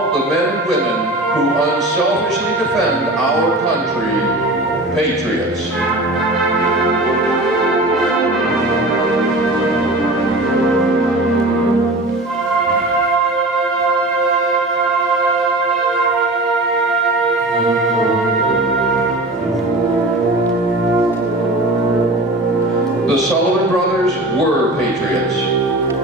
call the men and women who unselfishly defend our country patriots. The Sullivan brothers were patriots.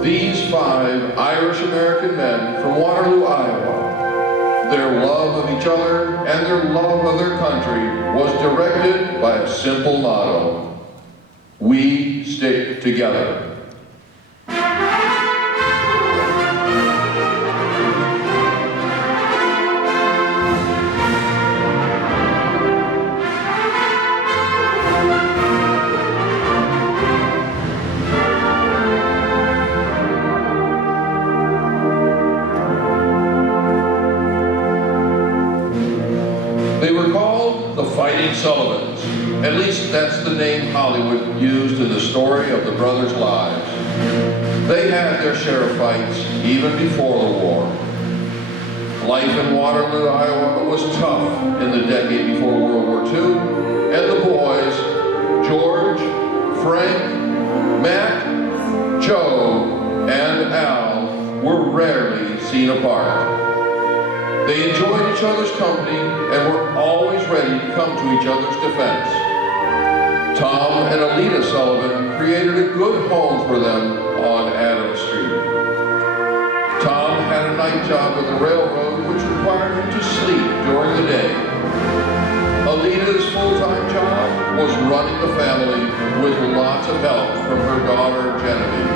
These 5 Irish-American men from Waterloo, Iowa, their love of each other and their love of their country was directed by a simple motto: we stick together. They were called the Fighting Sullivans. At least that's the name Hollywood used in the story of the brothers' lives. They had their share of fights even before the war. Life in Waterloo, Iowa was tough in the decade before World War II, and the boys, George, Frank, Matt, Joe, and Al, were rarely seen apart. They enjoyed each other's company and were always ready to come to each other's defense. Tom and Alita Sullivan created a good home for them on Adams Street. Tom had a night job with the railroad, which required him to sleep during the day. Alita's full-time job was running the family with lots of help from her daughter, Genevieve.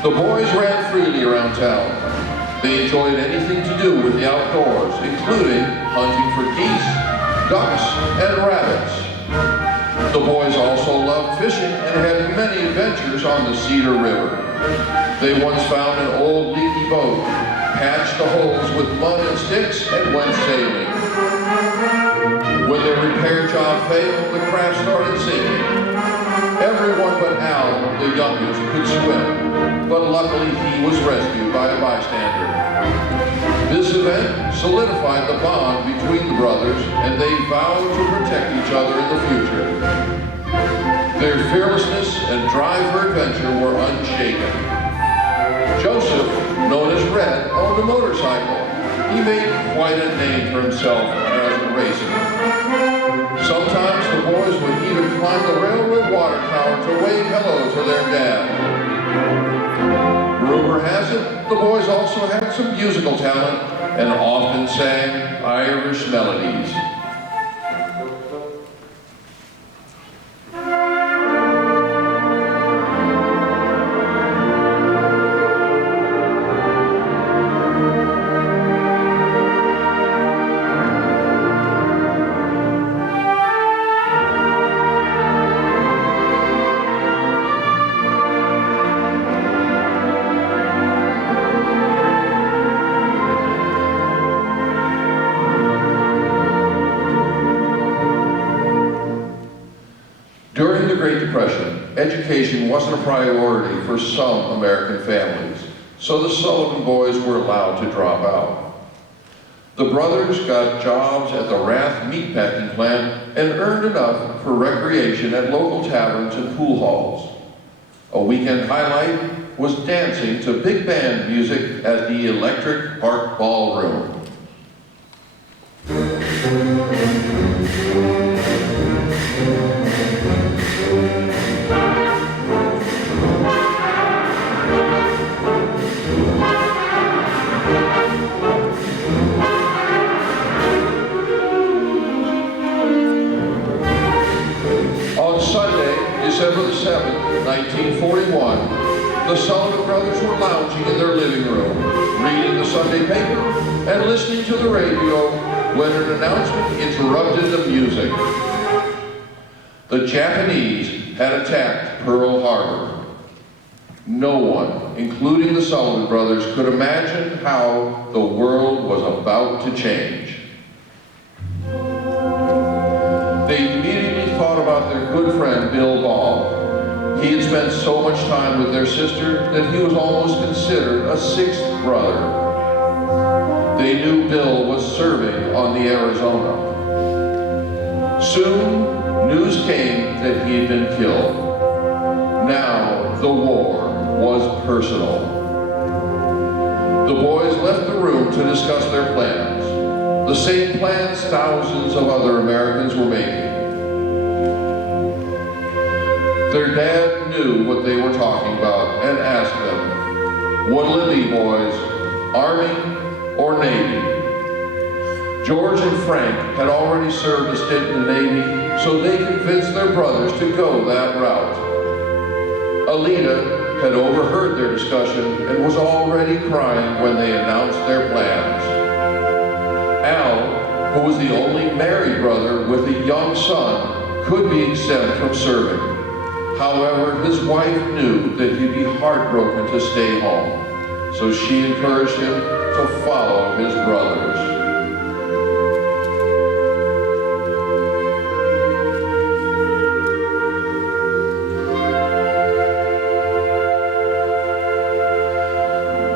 The boys ran freely around town. They enjoyed anything to do with the outdoors, including hunting for geese, ducks, and rabbits. The boys also loved fishing and had many adventures on the Cedar River. They once found an old leaky boat, patched the holes with mud and sticks, and went sailing. When their repair job failed, the craft started sinking. Everyone but Al, the youngest, could swim, but luckily he was rescued by a bystander. This event solidified the bond between the brothers, and they vowed to protect each other in the future. Their fearlessness and drive for adventure were unshaken. Joseph, known as Red, owned a motorcycle. He made quite a name for himself as a racer. Sometimes the boys would even climb the railroad water tower to wave hello to their dad. Rumor has it, the boys also had some musical talent and often sang Irish melodies. During the Great Depression, education wasn't a priority for some American families, so the Sullivan boys were allowed to drop out. The brothers got jobs at the Rath meatpacking plant and earned enough for recreation at local taverns and pool halls. A weekend highlight was dancing to big band music at the Electric Park Ballroom. On Sunday, December the 7th, 1941, the Sullivan brothers were lounging in their living room, reading the Sunday paper and listening to the radio when an announcement interrupted the music. The Japanese had attacked Pearl Harbor. No one, including the Sullivan brothers, could imagine how the world was about to change. They immediately thought about their good friend, Bill Ball. He had spent so much time with their sister that he was almost considered a sixth brother. They knew Bill was serving on the Arizona. Soon, news came that he had been killed. Now, the war was personal. The boys left the room to discuss their plans, the same plans thousands of other Americans were making. Their dad knew what they were talking about and asked them, "What'll it be, boys? Army or Navy?" George and Frank had already served a stint in the Navy, so they convinced their brothers to go that route. Alita had overheard their discussion and was already crying when they announced their plans. Al, who was the only married brother with a young son, could be exempt from serving. However, his wife knew that he'd be heartbroken to stay home, so she encouraged him to follow his brothers.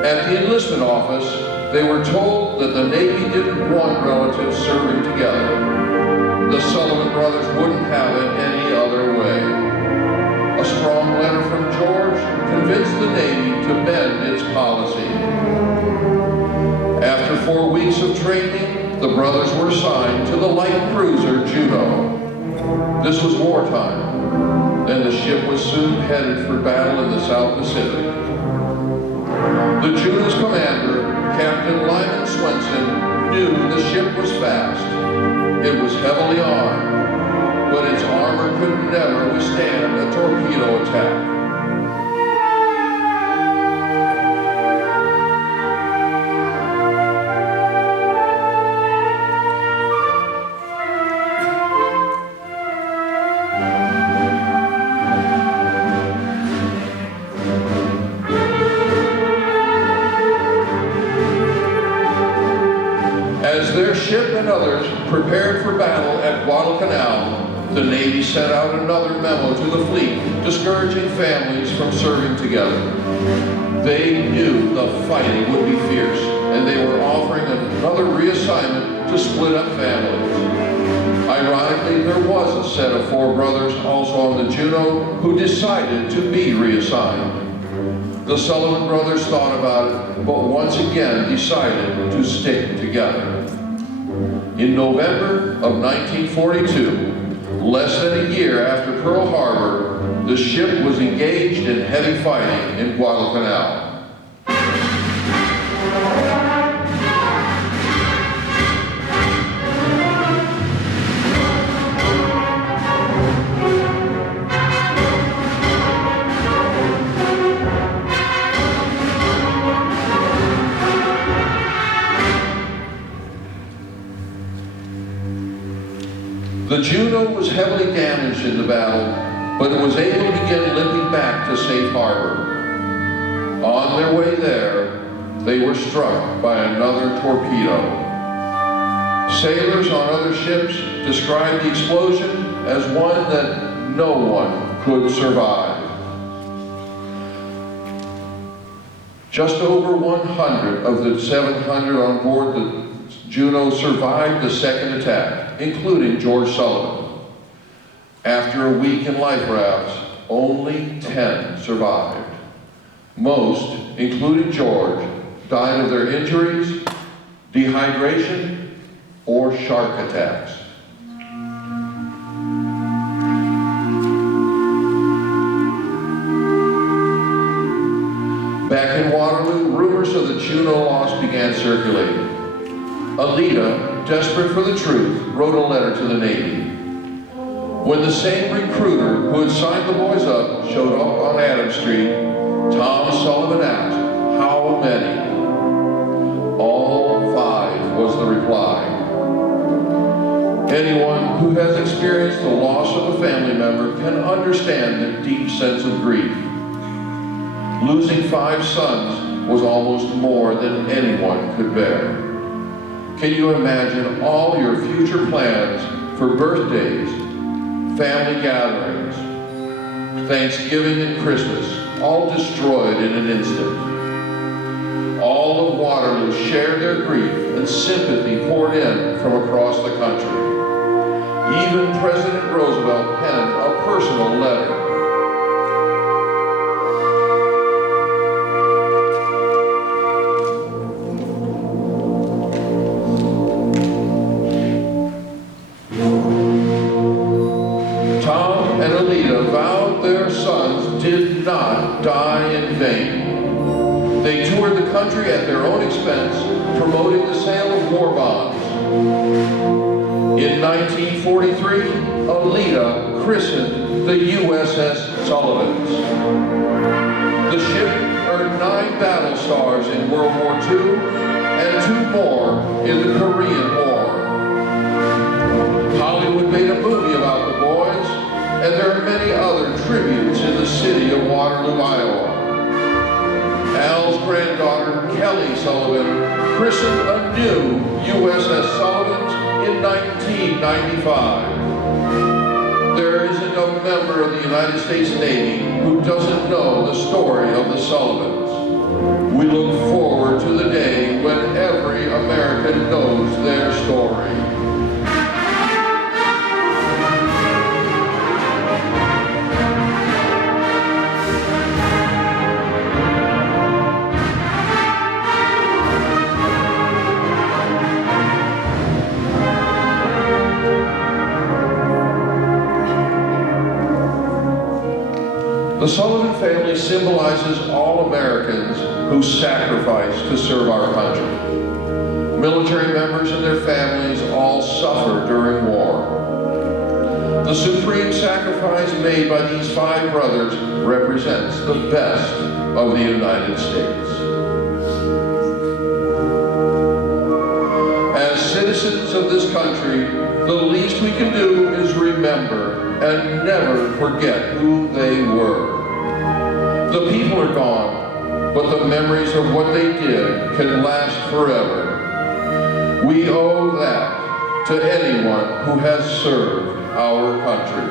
At the enlistment office, they were told that the Navy didn't want relatives serving together. The Sullivan brothers wouldn't have it any other way. A strong letter from George convinced the Navy to bend its policy. After 4 weeks of training, the brothers were assigned to the light cruiser Juno. This was wartime. Then the ship was soon headed for battle in the South Pacific. The Juno's commander, Captain Lyman Swenson, knew the ship was fast. It was heavily armed, but its armor could never withstand a torpedo attack. As their ship and others prepared for battle at Guadalcanal, the Navy sent out another memo to the fleet, discouraging families from serving together. They knew the fighting would be fierce, and they were offering another reassignment to split up families. Ironically, there was a set of 4 brothers also on the Juno who decided to be reassigned. The Sullivan brothers thought about it, but once again decided to stick together. In November of 1942, less than a year after Pearl Harbor, the ship was engaged in heavy fighting in Guadalcanal. The Juno was heavily damaged in the battle, but it was able to begin limping back to safe harbor. On their way there, they were struck by another torpedo. Sailors on other ships described the explosion as one that no one could survive. Just over 100 of the 700 on board the Juno survived the second attack, including George Sullivan. After a week in life rafts, only 10 survived. Most, including George, died of their injuries, dehydration, or shark attacks. Back in Waterloo, rumors of the Juno loss began circulating. Alita, desperate for the truth, wrote a letter to the Navy. When the same recruiter who had signed the boys up showed up on Adams Street, Tom Sullivan asked, "How many?" "All 5 was the reply. Anyone who has experienced the loss of a family member can understand the deep sense of grief. Losing 5 sons was almost more than anyone could bear. Can you imagine all your future plans for birthdays, family gatherings, Thanksgiving and Christmas, all destroyed in an instant? All of Waterloo shared their grief and sympathy poured in from across the country. Even President Roosevelt penned a personal letter. Tom and Alida vowed their sons did not die in vain. They toured the country at their own expense, promoting the sale of war bonds. In 1943, Alida christened the USS Sullivans. The ship earned 9 battle stars in World War II and 2 more in the Korean War. Hollywood made a movie about the boys, and there are many other tributes in the city of Waterloo, Iowa. Al's granddaughter, Kelly Sullivan, christened a new USS Sullivans in 1995. There isn't a member of the United States Navy who doesn't know the story of the Sullivans. We look forward to the day when every American knows their story. The Sullivan family symbolizes all Americans who sacrifice to serve our country. Military members and their families all suffer during war. The supreme sacrifice made by these 5 brothers represents the best of the United States. As citizens of this country, the least we can do is remember and never forget who they were. The people are gone, but the memories of what they did can last forever. We owe that to anyone who has served our country.